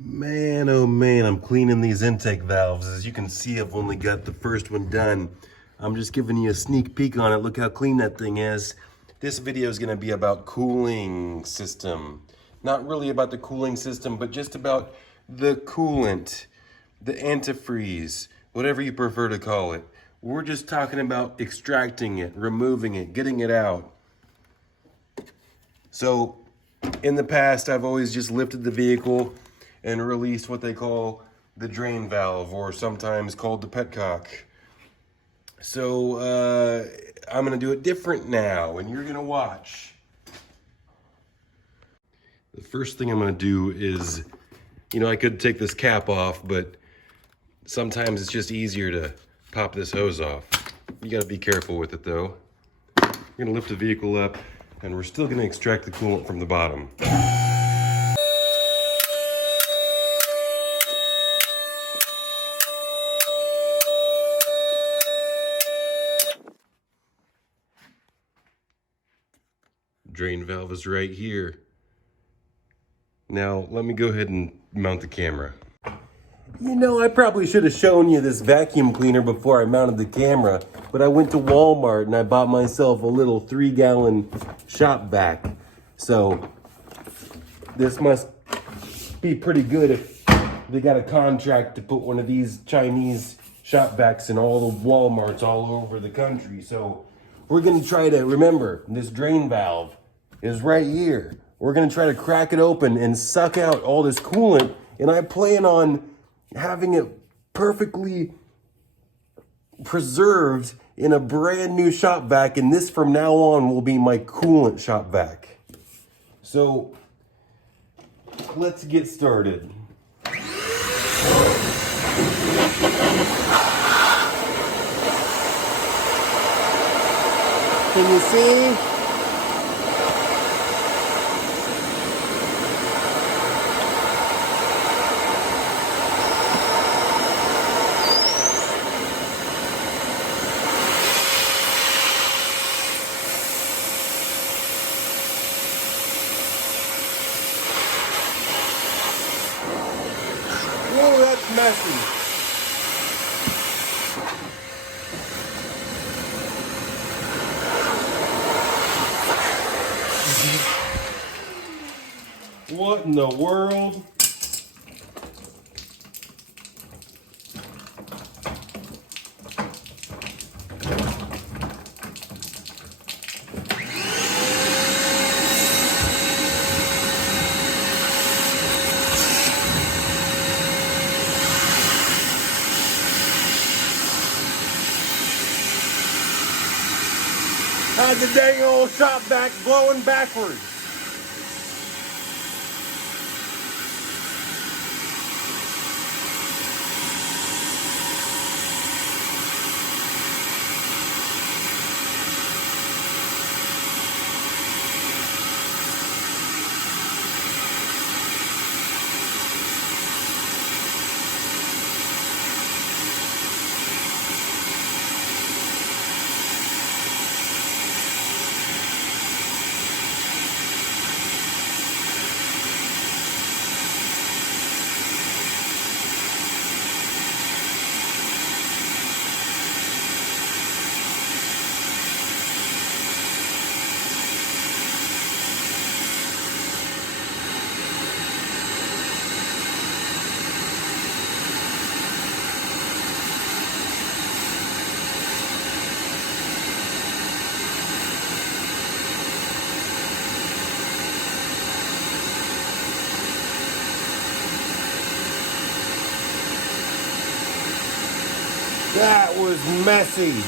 Man, oh man, I'm cleaning these intake valves. As you can see, I've only got the first one done. I'm just giving you a sneak peek on it. Look how clean that thing is. This video is gonna be about cooling system. Not really about the cooling system, but just about the coolant, the antifreeze, whatever you prefer to call it. We're just talking about extracting it, removing it, getting it out. So, in the past, I've always just lifted the vehicle and released what they call the drain valve, or sometimes called the petcock. So I'm gonna do it different now, and you're gonna watch. The first thing I'm gonna do is, I could take this cap off, but sometimes it's just easier to pop this hose off. You gotta be careful with it though. We're gonna lift the vehicle up, and we're still gonna extract the coolant from the bottom. Drain valve is right here. Now, let me go ahead and mount the camera. I probably should have shown you this vacuum cleaner before I mounted the camera, but I went to Walmart and I bought myself a little 3-gallon shop vac. So, this must be pretty good if they got a contract to put one of these Chinese shop vacs in all the Walmarts all over the country. So, we're gonna try to remember this drain valve is right here. We're gonna try to crack it open and suck out all this coolant, and I plan on having it perfectly preserved in a brand new shop vac, and this from now on will be my coolant shop vac. So let's get started. Can you see? Whoa, that's messy. What in the world? How'd the dang old shop vac blowing backwards? That was messy.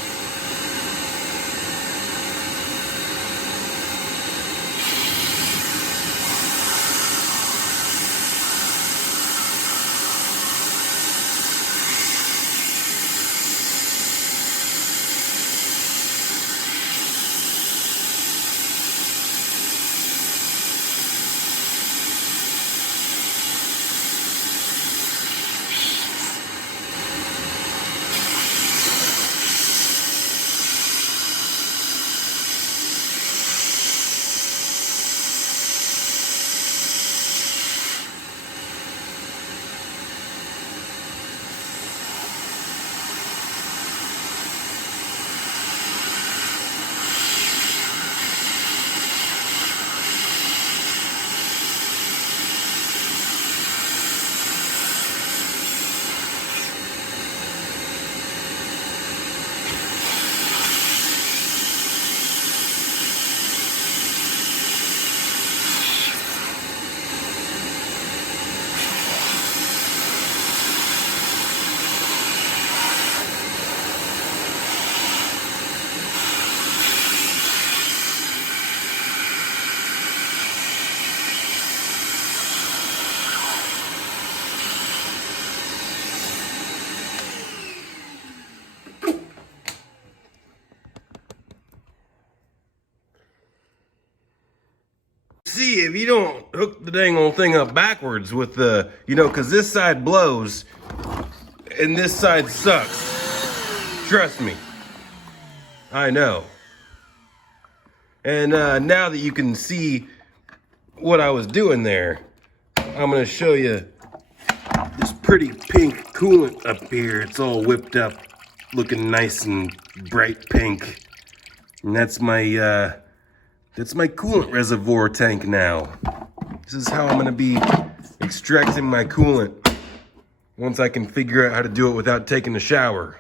if you don't hook the dang old thing up backwards with the, you know, because this side blows and this side sucks. Trust me. I know. And now that you can see what I was doing there, I'm going to show you this pretty pink coolant up here. It's all whipped up, looking nice and bright pink. And that's my coolant reservoir tank now. This is how I'm going to be extracting my coolant once I can figure out how to do it without taking a shower.